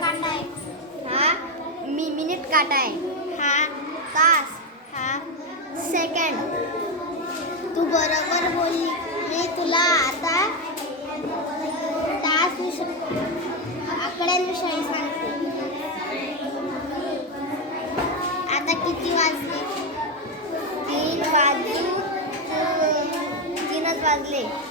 काटाय हा? मी मिनिट काटा आहे. हा? तास. हा? सेकंड तू बरोबर बोलली. मी तुला आता तास विषय आकड्यांविषयी सांगते. आता किती वाजले? तीन वाजले. तीनच वाजले.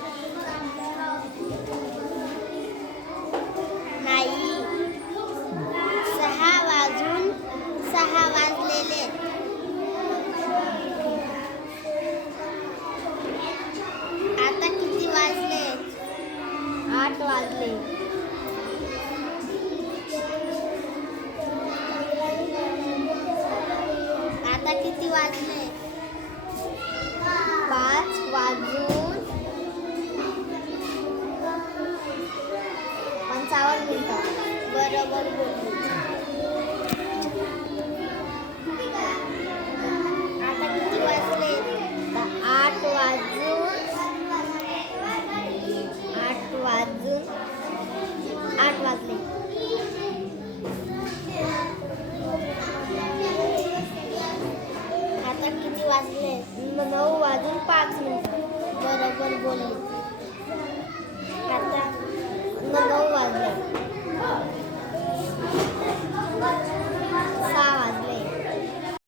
आठ वाजले. आता किती वाजले? पाच वाजून पंचावन्न मिनिटं. बरोबर बोलू वाजले. नऊ वाजून पाच मिनिट. बरोबर बोलले